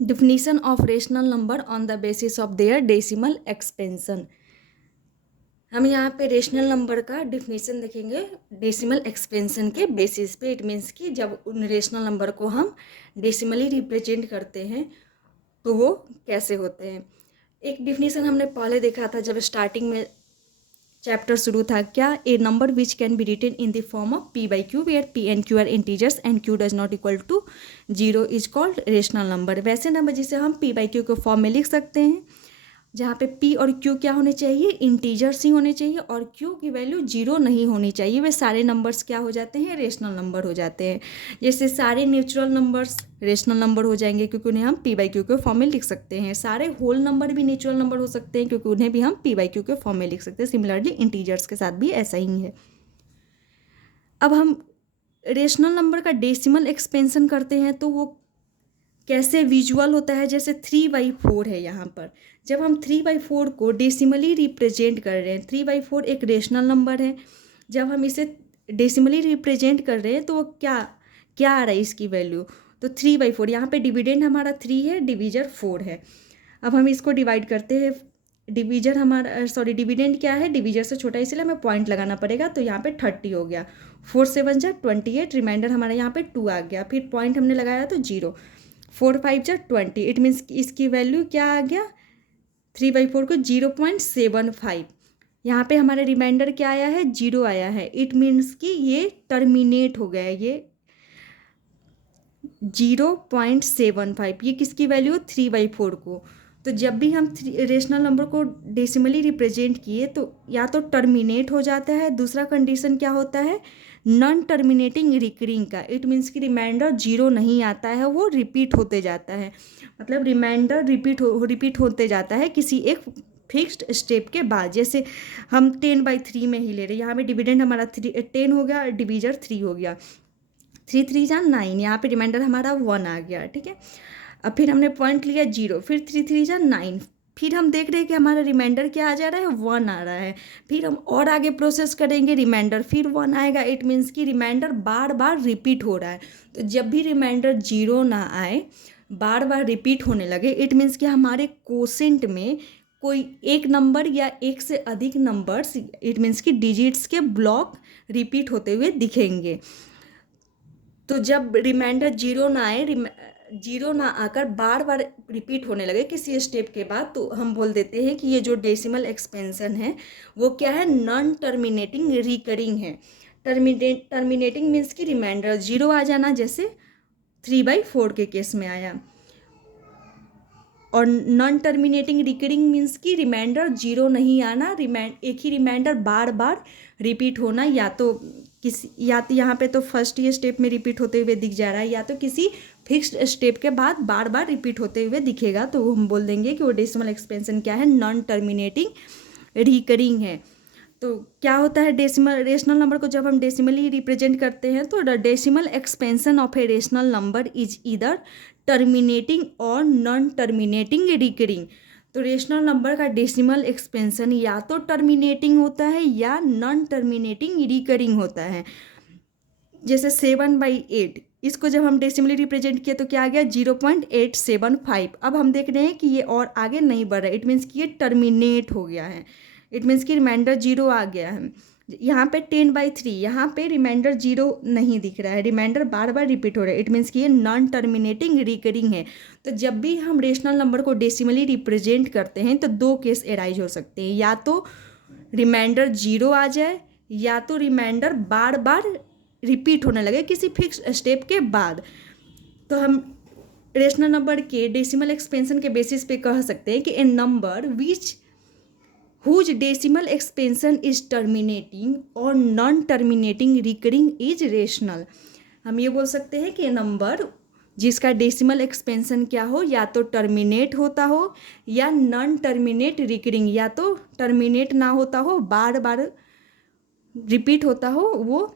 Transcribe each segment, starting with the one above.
Definition of rational number on the basis of their decimal expansion. हम यहाँ पे rational number का definition देखेंगे डेसिमल एक्सपेंशन के बेसिस पे। इट मीन्स कि जब उन रेशनल नंबर को हम डेसिमली रिप्रेजेंट करते हैं तो वो कैसे होते हैं। एक डिफिनीशन हमने पहले देखा था जब स्टार्टिंग में चैप्टर शुरू था, क्या a number which can be written in the form of P by Q where P and Q are integers and Q does not equal to zero is called rational number. वैसे number जिसे हम P by Q के form में लिख सकते हैं, जहाँ पे p और q क्या होने चाहिए, इंटीजर्स ही होने चाहिए और q की वैल्यू जीरो नहीं होनी चाहिए। वे सारे नंबर्स क्या हो जाते हैं, रेशनल नंबर हो जाते हैं। जैसे सारे नेचुरल नंबर्स रेशनल नंबर हो जाएंगे क्योंकि उन्हें हम p बाई क्यू के फॉर्म में लिख सकते हैं। सारे होल नंबर भी नेचुरल नंबर हो सकते हैं क्योंकि उन्हें भी हम p बाई क्यू के फॉर्म में लिख सकते हैं। सिमिलरली इंटीजर्स के साथ भी ऐसा ही है। अब हम रेशनल नंबर का डेसिमल एक्सपेंशन करते हैं तो वो कैसे विजुअल होता है। जैसे 3/4 है यहाँ पर, जब हम 3/4 को डेसिमली रिप्रेजेंट कर रहे हैं, 3/4 एक रेशनल नंबर है, जब हम इसे डेसिमली रिप्रेजेंट कर रहे हैं तो वो क्या क्या आ रहा है इसकी वैल्यू, तो 3/4। यहाँ पे डिविडेंड हमारा 3 है, डिवीजर 4 है। अब हम इसको डिवाइड करते हैं, डिवीजर हमारा डिविडेंड क्या है, डिवीजर से छोटा, इसलिए हमें पॉइंट लगाना पड़ेगा। तो यहाँ पे 30 हो गया, 4 7 जा 28, रिमाइंडर हमारा यहाँ पे 2 आ गया, फिर पॉइंट हमने लगाया तो 0, 4 5 जा 20। इट मीन्स इसकी वैल्यू क्या आ गया, 3/4 को 0.75। यहाँ पे हमारे रिमाइंडर क्या आया है, 0 आया है। इट मीन्स कि ये टर्मिनेट हो गया है, ये 0.75। ये किसकी वैल्यू, 3/4 को। तो जब भी हम रेशनल नंबर को डेसिमली रिप्रेजेंट किए तो या तो टर्मिनेट हो जाता है, दूसरा कंडीशन क्या होता है, नॉन टर्मिनेटिंग रिकरिंग का। इट मीन्स कि रिमाइंडर 0 नहीं आता है, वो रिपीट होते जाता है। मतलब रिमाइंडर रिपीट होते जाता है किसी एक फिक्स्ड स्टेप के बाद। जैसे हम 10/3 में ही ले रहे हैं, यहाँ पे डिविडेंड हमारा 10 हो गया, डिवीजर 3 हो गया, 3 3 जा 9, यहाँ पे रिमाइंडर हमारा 1 आ गया, ठीक है। अब फिर हमने पॉइंट लिया 0, फिर 3 3 जा 9, फिर हम देख रहे हैं कि हमारा रिमाइंडर क्या आ जा रहा है, 1 आ रहा है। फिर हम और आगे प्रोसेस करेंगे, रिमाइंडर फिर 1 आएगा। इट मीन्स कि रिमाइंडर बार बार रिपीट हो रहा है। तो जब भी रिमाइंडर 0 ना आए, बार बार रिपीट होने लगे, इट मीन्स कि हमारे कोसेंट में कोई एक नंबर या एक से अधिक नंबर्स, इट मीन्स कि डिजिट्स के ब्लॉक रिपीट होते हुए दिखेंगे। तो जब रिमाइंडर 0 ना आए, 0 ना आकर बार बार रिपीट होने लगे किसी स्टेप के बाद, तो हम बोल देते हैं कि ये जो डेसिमल एक्सपेंशन है वो क्या है, नॉन टर्मिनेटिंग रिकरिंग है। टर्मिनेटिंग मीन्स कि रिमाइंडर 0 आ जाना, जैसे 3/4 के केस में आया। और नॉन टर्मिनेटिंग रिकरिंग मीन्स कि रिमाइंडर 0 नहीं आना, एक ही रिमाइंडर बार बार रिपीट होना, या तो यहाँ पे तो फर्स्ट ही स्टेप में रिपीट होते हुए दिख जा रहा है, या तो किसी फिक्स्ड स्टेप के बाद बार बार रिपीट होते हुए दिखेगा। तो हम बोल देंगे कि वो डेसिमल एक्सपेंशन क्या है, नॉन टर्मिनेटिंग रिकरिंग है। तो क्या होता है डेसिमल रेशनल नंबर को जब हम डेसिमली रिप्रेजेंट करते हैं तो the decimal expansion of a rational number is either terminating और नॉन टर्मिनेटिंग रिकरिंग। तो रेशनल नंबर का डेसिमल एक्सपेंशन या तो टर्मिनेटिंग होता है या नॉन टर्मिनेटिंग रिकरिंग होता है। जैसे 7/8, इसको जब हम डेसिमली रिप्रेजेंट किए तो क्या आ गया, 0.875। अब हम देख रहे हैं कि ये और आगे नहीं बढ़ रहा है, इट मीन्स कि ये टर्मिनेट हो गया है। इट मीन्स कि रिमाइंडर 0 आ गया है। यहाँ पे 10/3, यहाँ पे रिमाइंडर 0 नहीं दिख रहा है, रिमाइंडर बार बार रिपीट हो रहा है। इट मीन्स कि ये नॉन टर्मिनेटिंग रिकरिंग है। तो जब भी हम रेशनल नंबर को डेसिमली रिप्रेजेंट करते हैं तो दो केस एराइज हो सकते हैं, या तो रिमाइंडर 0 आ जाए या तो रिमाइंडर बार बार रिपीट होने लगे किसी फिक्स स्टेप के बाद। तो हम रेशनल नंबर के डेसिमल एक्सपेंशन के बेसिस पे कह सकते हैं कि a number which whose decimal expansion is terminating और non terminating recurring is rational. हम ये बोल सकते हैं कि ए नंबर जिसका डेसिमल एक्सपेंशन क्या हो, या तो टर्मिनेट होता हो या नॉन टर्मिनेट रिकरिंग, या तो टर्मिनेट ना होता हो, बार बार रिपीट होता हो, वो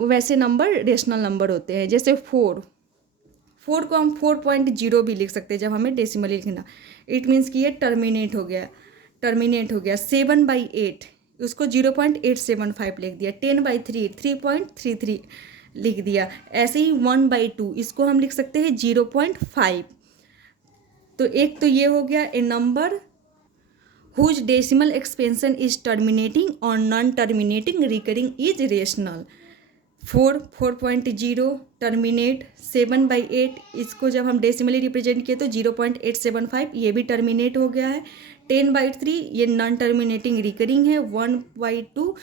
वैसे नंबर रेशनल नंबर होते हैं। जैसे 4 को हम 4.0 भी लिख सकते हैं जब हमें डेसिमली लिखना। इट मीन्स कि ये टर्मिनेट हो गया। 7/8, उसको 0.875 लिख दिया। 10/3 3.33, लिख दिया। ऐसे ही 1/2 इसको हम लिख सकते हैं 0.5। तो एक तो ये हो गया a number whose decimal expansion is terminating और non terminating recurring is rational. 4.0 terminate, 7/8 इसको जब हम डेसिमली रिप्रेजेंट किए तो 0.875 ये भी टर्मिनेट हो गया है। 10/3 ये नॉन टर्मिनेटिंग रिकरिंग है। 1/2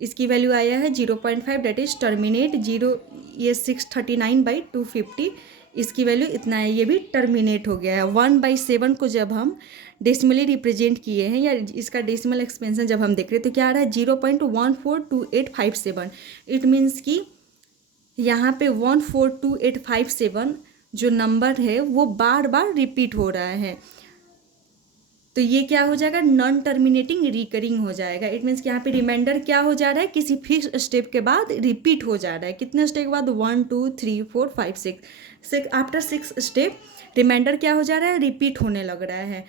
इसकी वैल्यू आया है 0.5 डेट इज टर्मिनेट। 0 ये 639/250 इसकी वैल्यू इतना है, ये भी टर्मिनेट हो गया है। 1/7 को जब हम डेसिमली रिप्रेजेंट किए हैं या इसका डेसिमल एक्सपेंशन जब हम देख रहे हैं तो क्या आ रहा है 0.142857। इट मीन्स कि यहाँ पे 142857 जो नंबर है वो बार बार रिपीट हो रहा है। तो ये क्या हो जाएगा, नॉन टर्मिनेटिंग रिकरिंग हो जाएगा। इट मीन्स कि यहाँ पे रिमाइंडर क्या हो जा रहा है, किसी फिक्स स्टेप के बाद रिपीट हो जा रहा है। कितने स्टेप के बाद, 1 2 3 4 5 6 आफ्टर 6 स्टेप रिमाइंडर क्या हो जा रहा है, रिपीट होने लग रहा है।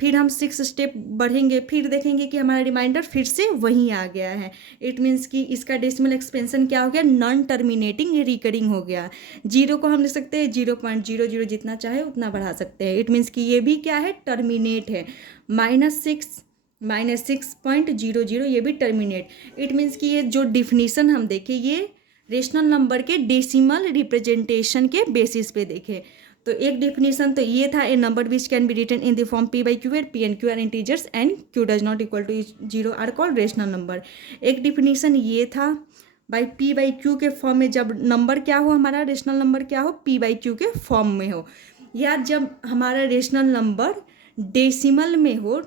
फिर हम 6 स्टेप बढ़ेंगे, फिर देखेंगे कि हमारा रिमाइंडर फिर से वहीं आ गया है। इट मीन्स कि इसका डेसिमल एक्सपेंशन क्या हो गया, नॉन टर्मिनेटिंग रिकरिंग हो गया। 0 को हम लिख सकते हैं 0.00, जितना चाहे उतना बढ़ा सकते हैं। इट मीन्स कि ये भी क्या है, टर्मिनेट है। -6.00 ये भी टर्मिनेट। इट मीन्स कि ये जो डिफिनीसन हम देखें ये रेशनल नंबर के डेसिमल रिप्रेजेंटेशन के बेसिस पे देखें। तो एक डिफिनीसन तो ये था, a number which can be written in the form p/q where p and q are integers and q does not equal to 0 are called rational number. एक डिफिनीसन ये था, बाई p/q के फॉर्म में जब number क्या हो, हमारा rational number क्या हो, p/q के फॉर्म में हो। या जब हमारा रेशनल नंबर डेसिमल में हो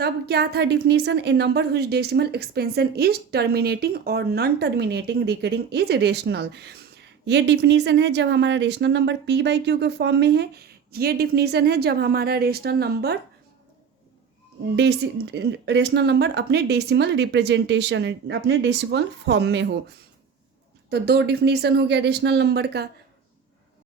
तब क्या था definition, a number whose decimal expansion is terminating और non terminating recurring is rational. ये डिफिनीसन है जब हमारा रेशनल नंबर p/q के फॉर्म में है। ये डिफिनीसन है जब हमारा रेशनल नंबर अपने डेसिमल रिप्रेजेंटेशन, अपने डेसिमल फॉर्म में हो। तो दो डिफिनीसन हो गया रेशनल नंबर का।